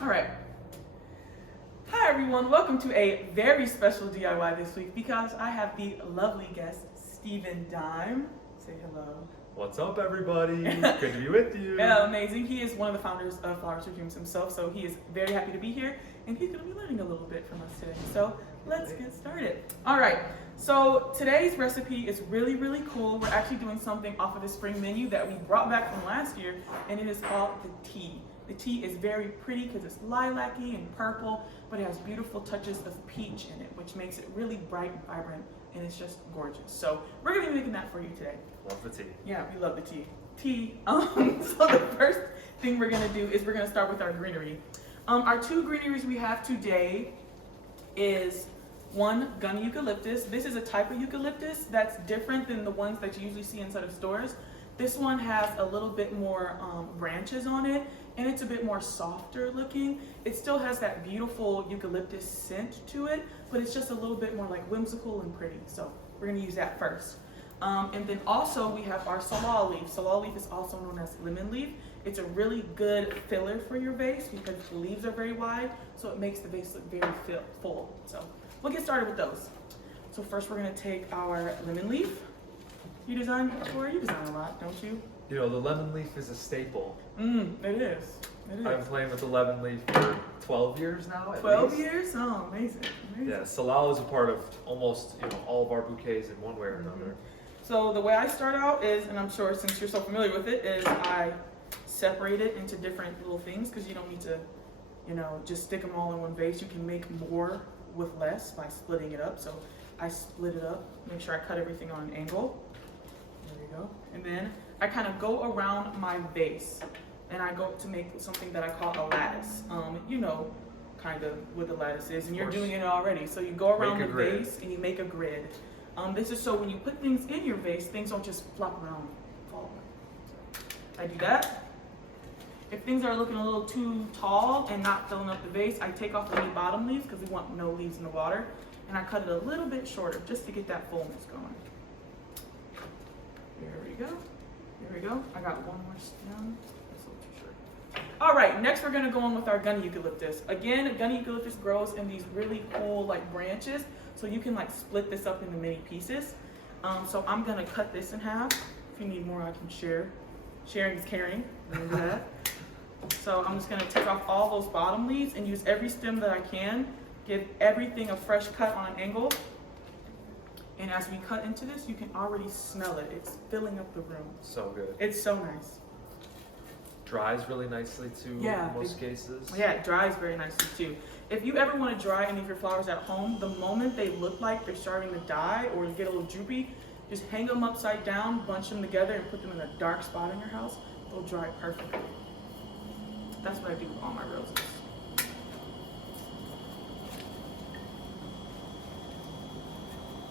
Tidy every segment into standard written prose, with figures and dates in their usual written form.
All right. Hi everyone, welcome to a very special DIY this week because I have the lovely guest, Steven Dyme. Say hello. What's up, everybody? Good to be with you. Yeah, amazing. He is one of the founders of Flowers for Dreams himself, so he is very happy to be here, and he's going to be learning a little bit from us today. So let's get started. All right, so today's recipe is really, really cool. We're actually doing something off of the spring menu that we brought back from last year, and it is called the tea. The tea is very pretty because it's lilac-y and purple, but it has beautiful touches of peach in it, which makes it really bright and vibrant, and it's just gorgeous. So we're going to be making that for you today. Love the tea. Yeah, we love the tea. So the first thing we're gonna do is we're gonna start with our greenery. Our two greeneries we have today is one, gunni eucalyptus. This is a type of eucalyptus that's different than the ones that you usually see inside of stores. This one has a little bit more branches on it, and it's a bit more softer looking. It still has that beautiful eucalyptus scent to it, but it's just a little bit more like whimsical and pretty. So we're gonna use that first. And then also we have our salal leaf. Salal leaf is also known as lemon leaf. It's a really good filler for your vase because the leaves are very wide, so it makes the vase look very full. So we'll get started with those. So first we're gonna take our lemon leaf. You design a lot, don't you? You know, the lemon leaf is a staple. It is. I've been playing with the lemon leaf for 12 years now. 12 years? Oh, amazing. Yeah, salal is a part of almost all of our bouquets in one way or another. So the way I start out is, and I'm sure since you're so familiar with it, is I separate it into different little things because you don't need to, just stick them all in one vase. You can make more with less by splitting it up. So I split it up, make sure I cut everything on an angle. There we go. And then I kind of go around my vase and I go to make something that I call a lattice. Kind of what the lattice is, and you're doing it already. So you go around the vase and you make a grid. This is so when you put things in your vase, things don't just flop around and fall away. So I do that. If things are looking a little too tall and not filling up the vase, I take off any bottom leaves because we want no leaves in the water, and I cut it a little bit shorter just to get that fullness going. There we go. There we go. I got one more stem. That's a little too short. All right, next we're gonna go on with our gunni eucalyptus. Again, gunni eucalyptus grows in these really cool branches. So you can split this up into many pieces. So I'm gonna cut this in half. If you need more, I can share. Sharing is caring. Remember that. So I'm just gonna take off all those bottom leaves and use every stem that I can. Give everything a fresh cut on an angle. And as we cut into this, you can already smell it. It's filling up the room. So good. It's so nice. Dries really nicely too in most cases. Yeah, it dries very nicely too. If you ever want to dry any of your flowers at home, the moment they look like they're starting to die or get a little droopy, just hang them upside down, bunch them together, and put them in a dark spot in your house. They'll dry perfectly. That's what I do with all my roses.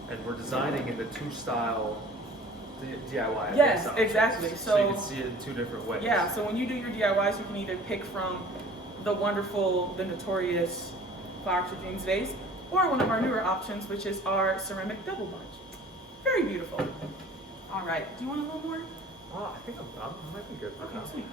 And we're designing in the two-style DIY. Yes, exactly. So you can see it in two different ways. Yeah, so when you do your DIYs, you can either pick from the wonderful, the notorious Flowers for Dreams vase, or one of our newer options, which is our ceramic double bunch. Very beautiful. All right, do you want a little more? I think I might be good for Okay, that. sweet.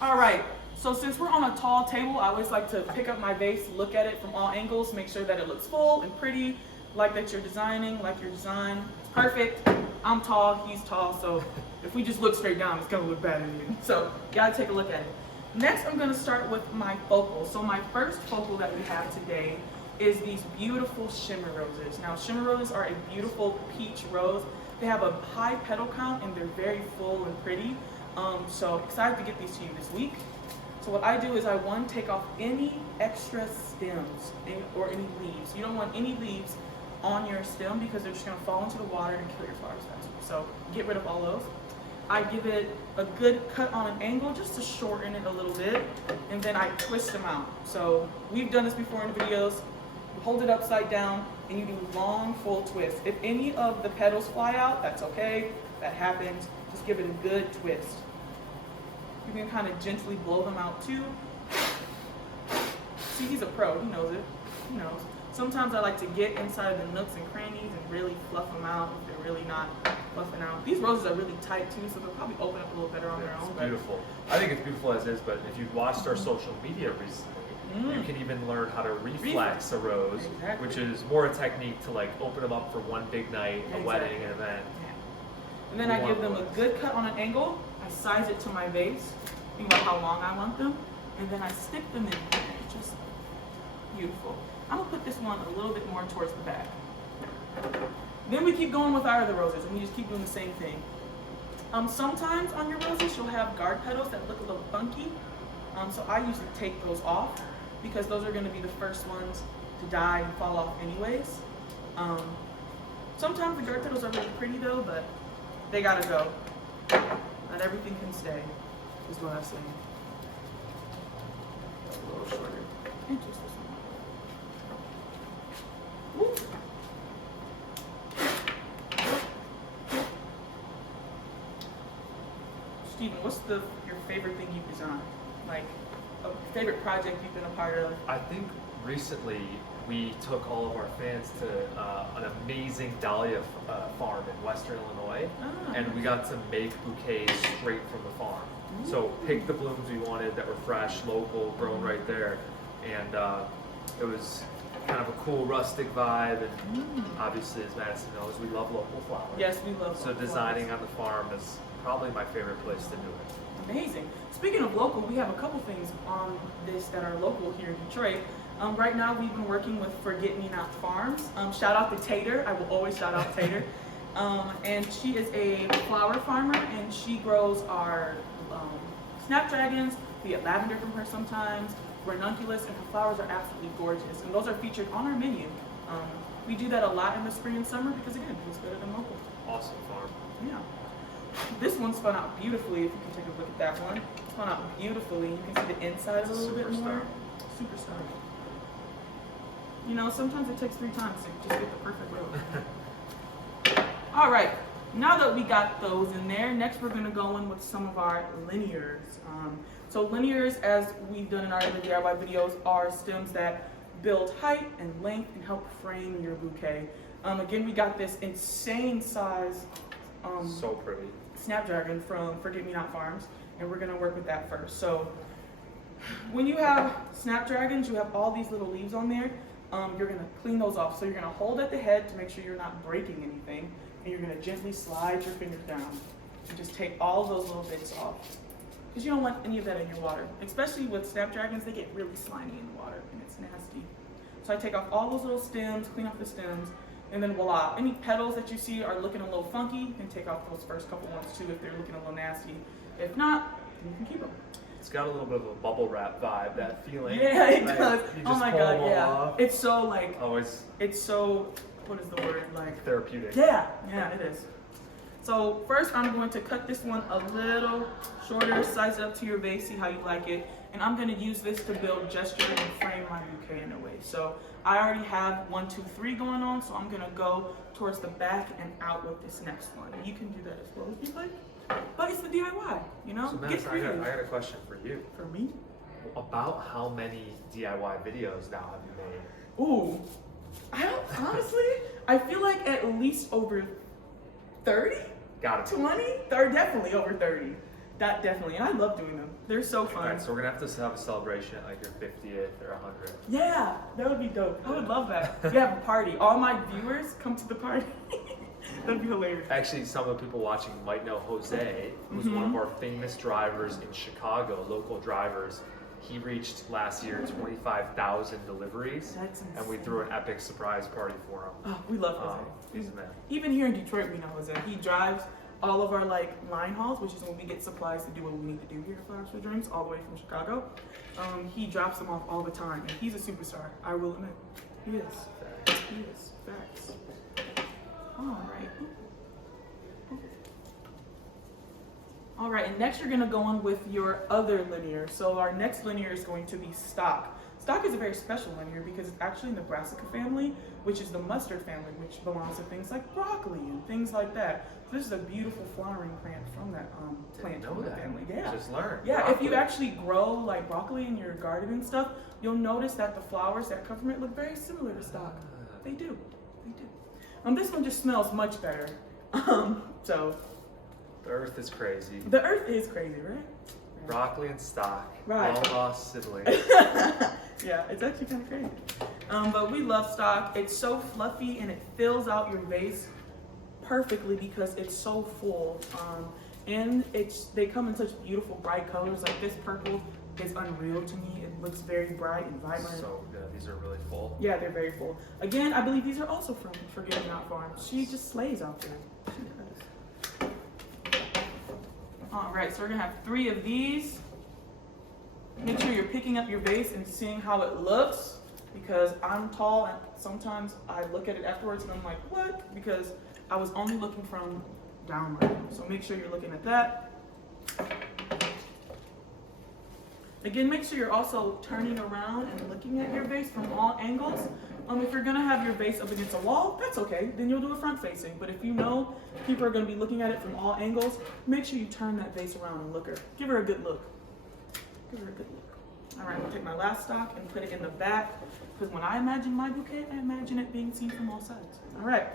All right, so since we're on a tall table, I always like to pick up my vase, look at it from all angles, make sure that it looks full and pretty, like that you're designing, like your design is perfect. I'm tall, he's tall, so if we just look straight down, it's gonna look bad in you. So you gotta take a look at it. Next, I'm gonna start with my focal. So my first focal that we have today is these beautiful shimmer roses. Now, shimmer roses are a beautiful peach rose. They have a high petal count and they're very full and pretty. So I'm excited to get these to you this week. So what I do is I take off any extra stems or any leaves. You don't want any leaves on your stem because they're just gonna fall into the water and kill your flowers faster. So get rid of all those. I give it a good cut on an angle just to shorten it a little bit, and then I twist them out. So we've done this before in the videos. You hold it upside down and you do long full twists. If any of the petals fly out, that's okay, that happens. Just give it a good twist. You can kind of gently blow them out too. See, he's a pro, he knows it, he knows. Sometimes I like to get inside of the nooks and crannies and really fluff them out if they're really not fluffing out. These roses are really tight too, so they'll probably open up a little better on their It's own. But beautiful. I think it's beautiful as is, but if you've watched our social media recently, you can even learn how to reflex a rose, Exactly. which is more a technique to like open them up for one big night, a Exactly. wedding, an event. Yeah. And then I You give want them a those. good cut on an angle. I size it to my vase, think about how long I want them, and then I stick them in there. It's just beautiful. I'm gonna put this one a little bit more towards the back. Then we keep going with our other roses, and we just keep doing the same thing. Sometimes on your roses, you'll have guard petals that look a little funky. So I usually take those off because those are gonna be the first ones to die and fall off anyways. Sometimes the guard petals are really pretty though, but they gotta go. Not everything can stay, is what I'm saying. A little shorter. And just this one. Woo. Steven, what's your favorite thing you've designed? Like a favorite project you've been a part of? I think recently we took all of our fans to an amazing dahlia farm in Western Illinois, and we got to make bouquets straight from the farm. So pick the blooms we wanted that were fresh, local, grown right there, and it was kind of a cool rustic vibe. And obviously, as Madison knows, we love local flowers. Yes, we love So local designing flowers. on the farm is probably my favorite place to do it. Amazing. Speaking of local, we have a couple things on this that are local here in Detroit. Right now, we've been working with Forget Me Not Farms. Shout out to Tater. I will always shout out Tater. And she is a flower farmer, and she grows our snapdragons. We get lavender from her sometimes, ranunculus, and her flowers are absolutely gorgeous. And those are featured on our menu. We do that a lot in the spring and summer because, again, it's better than local. Awesome farm. Yeah. This one spun out beautifully. If you can take a look at that one, it spun out beautifully. You can see the inside It's a a little bit more. superstar. Superstar. You know, sometimes it takes 3 times to just get the perfect rose. All right. Now that we got those in there, next we're gonna go in with some of our linears. So linears, as we've done in our other DIY videos, are stems that build height and length and help frame your bouquet. Again, we got this insane size So pretty. snapdragon from Forget Me Not Farms, and we're gonna work with that first. So when you have snapdragons, you have all these little leaves on there. You're gonna clean those off. So you're gonna hold at the head to make sure you're not breaking anything, and you're gonna gently slide your fingers down and just take all those little bits off. Because you don't want any of that in your water. Especially with snapdragons, they get really slimy in the water, and it's nasty. So I take off all those little stems, clean off the stems, and then voila. Any petals that you see are looking a little funky, you can take off those first couple ones too if they're looking a little nasty. If not, you can keep them. It's got a little bit of a bubble wrap vibe, that feeling. Yeah, it Like, does. you Oh just my pull god, them all yeah. off. It's so like, Always it's so, what is the word? Like, therapeutic. yeah, it is. So first I'm going to cut this one a little shorter, size it up to your vase, see how you like it. And I'm gonna use this to build gesture and frame my bouquet in a way. So I already have 1, 2, 3 going on, so I'm gonna go towards the back and out with this next one. You can do that as well if you like. But it's the DIY, you know? So Get Madison, I creative. got a question for you. For me? About how many DIY videos now have you made? Ooh, I don't, honestly, I feel like at least over 30, Got it. 20, 30, definitely over 30. That definitely, and I love doing them. They're so fun. Alright, so we're gonna have to have a celebration at like your 50th or 100th. Yeah, that would be dope. I would love that. You have a party. All my viewers come to the party. That'd be hilarious. Actually, some of the people watching might know Jose, who's one of our famous drivers in Chicago, local drivers. He reached last year 25,000 deliveries, That's and we threw an epic surprise party for him. Oh, we love Jose. He's a man. Even here in Detroit, we know Jose. He drives all of our like line hauls, which is when we get supplies to do what we need to do here at Flowers for Dreams, all the way from Chicago. He drops them off all the time, and he's a superstar. I will admit, he is. He is. Facts. All right. All right, and next you're gonna go on with your other linear. So our next linear is going to be stock. Stock is a very special linear because it's actually in the brassica family, which is the mustard family, which belongs to things like broccoli and things like that. So this is a beautiful flowering plant from that plant Didn't know from the that. family. Yeah. Just learn. Yeah, if you Broccoli. actually grow like broccoli in your garden and stuff, you'll notice that the flowers that come from it look very similar to stock. They do. They do. This one just smells much better. So The earth is crazy. the earth is crazy, right? Broccoli and stock. Right. Long lost siblings. Yeah, it's actually kind of crazy. But we love stock. It's so fluffy and it fills out your vase perfectly because it's so full. And they come in such beautiful bright colors. Like this purple is unreal to me. It looks very bright and vibrant. So good. These are really full. Yeah, they're very full. Again, I believe these are also from Forget Me Not Farm. She just slays out there. She does. All right, so we're gonna have 3 of these. Make sure you're picking up your vase and seeing how it looks, because I'm tall and sometimes I look at it afterwards and I'm like, what? Because I was only looking from downward. So make sure you're looking at that. Again, make sure you're also turning around and looking at your vase from all angles. If you're gonna have your vase up against a wall, that's okay. Then you'll do it front facing. But if you know people are gonna be looking at it from all angles, make sure you turn that vase around and give her a good look. Give her a good look. All right, I'm gonna take my last stock and put it in the back, because when I imagine my bouquet, I imagine it being seen from all sides. All right.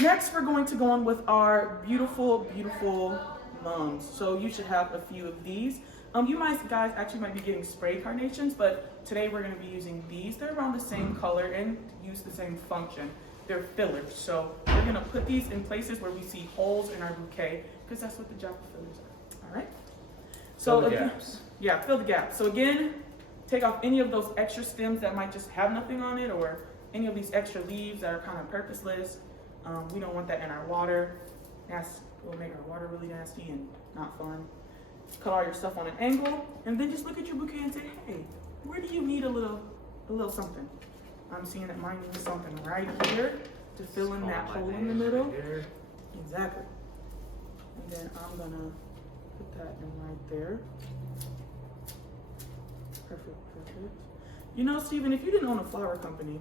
Next, we're going to go on with our beautiful, beautiful mums. So you should have a few of these. You guys actually might be getting spray carnations, but today we're going to be using these. They're around the same color and use the same function. They're fillers. So we're going to put these in places where we see holes in our bouquet, because that's what the job of fillers are. All right? So Fill the again, gaps. Yeah, fill the gaps. So again, take off any of those extra stems that might just have nothing on it, or any of these extra leaves that are kind of purposeless. We don't want that in our water. It will make our water really nasty and not fun. Cut all your stuff on an angle, and then just look at your bouquet and say, hey, where do you need a little something? I'm seeing that mine needs something right here to fill in that hole in the middle. Right. Exactly. And then I'm gonna put that in right there. Perfect. You know, Steven, if you didn't own a flower company,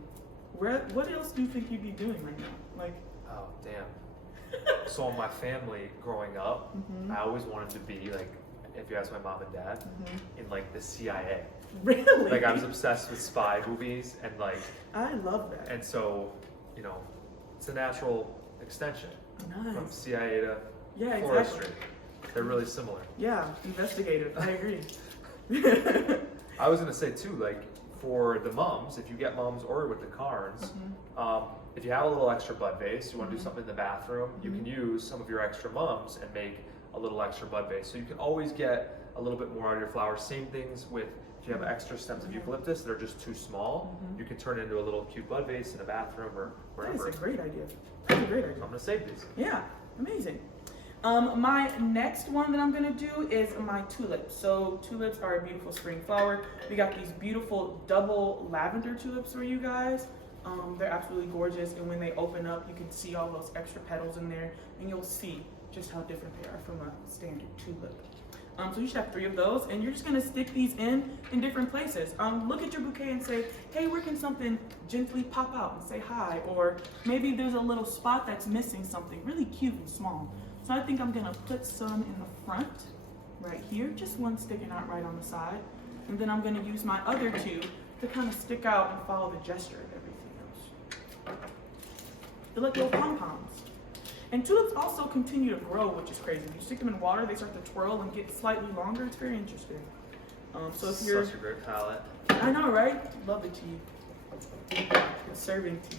what else do you think you'd be doing right now? Like, Oh, damn. So in my family growing up, I always wanted to be like, if you ask my mom and dad, in like the CIA. Really? Like I was obsessed with spy movies and like. I love that. And so, you know, it's a natural extension from Nice. CIA to Yeah, forestry. exactly. They're really similar. Yeah, investigative. I agree. I was gonna say too, like for the mums, if you get mums or with the Carns, if you have a little extra bud vase, you want to do something in the bathroom, you can use some of your extra mums and make a little extra bud vase. So you can always get a little bit more out of your flowers. Same things with if you have extra stems of eucalyptus that are just too small, you can turn it into a little cute bud vase in a bathroom or wherever. That's a great idea. That's a great idea. I'm gonna save these. Yeah, amazing. My next one that I'm gonna do is my tulips. So tulips are a beautiful spring flower. We got these beautiful double lavender tulips for you guys. They're absolutely gorgeous, and when they open up, you can see all those extra petals in there, and you'll see just how different they are from a standard tulip. So you should have 3 of those, and you're just gonna stick these in different places. Look at your bouquet and say, hey, where can something gently pop out and say hi? Or maybe there's a little spot that's missing something really cute and small. So I think I'm gonna put some in the front, right here, just one sticking out right on the side. And then I'm gonna use my other 2 to kind of stick out and follow the gesture of everything else. They're like little pom-poms. And tulips also continue to grow, which is crazy. You stick them in water, they start to twirl and get slightly longer. It's very interesting. So if you're... Such a great palette. I know, right? Love the tea. It's serving tea.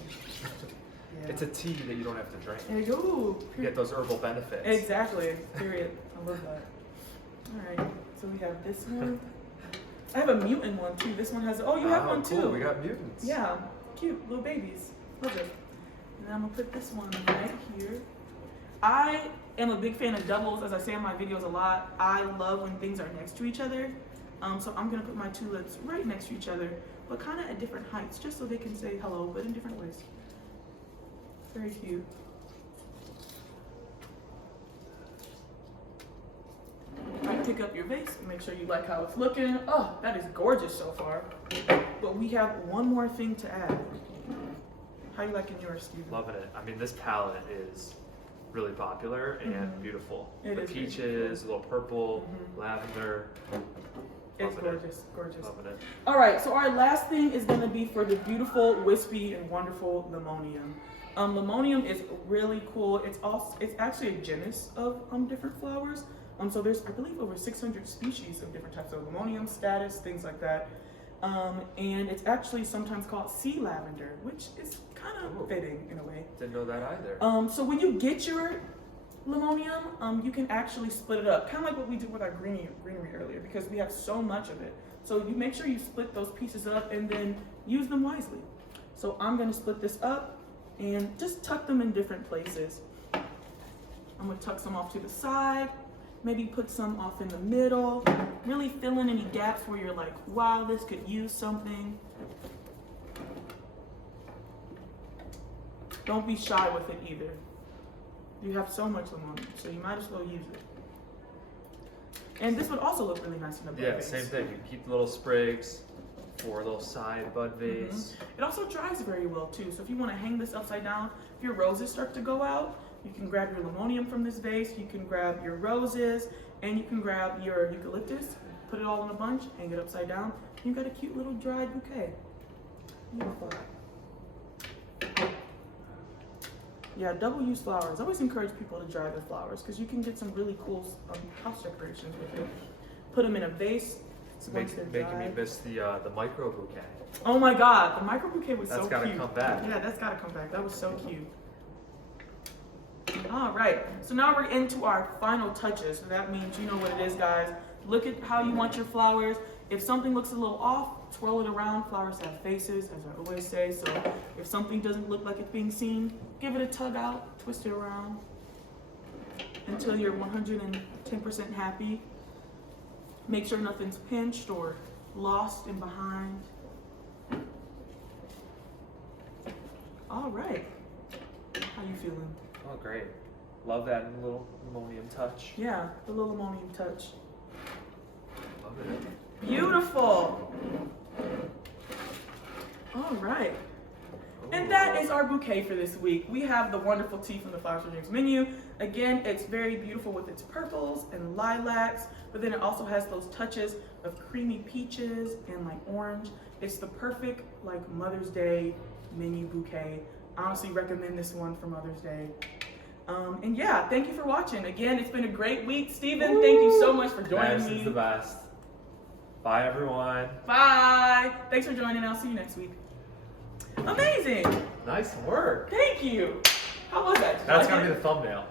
Yeah. It's a tea that you don't have to drink. There you go. You get those herbal benefits. Exactly. Period. I love that. All right. So we have this one. I have a mutant one too. This one has. Oh, you have one cool. too. We got mutants. Yeah. Cute little babies. Love it. And I'm gonna put this one right here. I am a big fan of doubles, as I say in my videos a lot. I love when things are next to each other. So I'm gonna put my tulips right next to each other, but kind of at different heights, just so they can say hello, but in different ways. Very cute. Right, pick up your vase and make sure you like how it's looking. Oh, that is gorgeous so far. But we have one more thing to add. How you liking yours, Steve? Loving it. I mean, this palette is really popular and beautiful. It the is peaches, a little purple, lavender. It's Loving it. gorgeous, gorgeous. Loving it. All right, so our last thing is going to be for the beautiful, wispy, and wonderful limonium. Limonium is really cool. It's actually a genus of different flowers. So there's, I believe, over 600 species of different types of limonium, status, things like that. And it's actually sometimes called sea lavender, which is kind of fitting in a way. Didn't know that either. So when you get your limonium, you can actually split it up, kind of like what we did with our greenery earlier, because we have so much of it. So you make sure you split those pieces up and then use them wisely. So I'm going to split this up and just tuck them in different places. I'm going to tuck some off to the side, maybe put some off in the middle, really fill in any gaps where you're like, wow, this could use something. Don't be shy with it either. You have so much limonium, so you might as well use it. And this would also look really nice in a bud vase. Same thing. You keep the little sprigs for a little side bud vase. It also dries very well too. So if you want to hang this upside down, if your roses start to go out, you can grab your limonium from this vase, you can grab your roses, and you can grab your eucalyptus, put it all in a bunch, hang it upside down. You've got a cute little dried bouquet. Beautiful. Yeah, double use flowers. I always encourage people to dry their flowers because you can get some really cool house decorations with it. Put them in a vase. Making me miss the micro bouquet. Oh my God, the micro bouquet was so cute. That's gotta come back. Yeah, that's gotta come back. That was so cute. All right, so now we're into our final touches. So that means you know what it is, guys. Look at how you want your flowers. If something looks a little off, twirl it around. Flowers have faces, as I always say. So if something doesn't look like it's being seen, give it a tug out, twist it around until you're 110% happy. Make sure nothing's pinched or lost in behind. All right, how you feeling? Oh, great. Love that little limonium touch. Yeah, the little limonium touch. Love it. Beautiful. All right. And that is our bouquet for this week. We have the wonderful tea from the Flowers for Dreams menu. Again, it's very beautiful with its purples and lilacs, but then it also has those touches of creamy peaches and like orange. It's the perfect like Mother's Day menu bouquet. I honestly recommend this one for Mother's Day. And yeah, thank you for watching. Again, it's been a great week. Steven, thank you so much for joining me. This is the best. Bye, everyone. Bye. Thanks for joining. I'll see you next week. Amazing. Nice work. Thank you. How was that? That's going to be the thumbnail.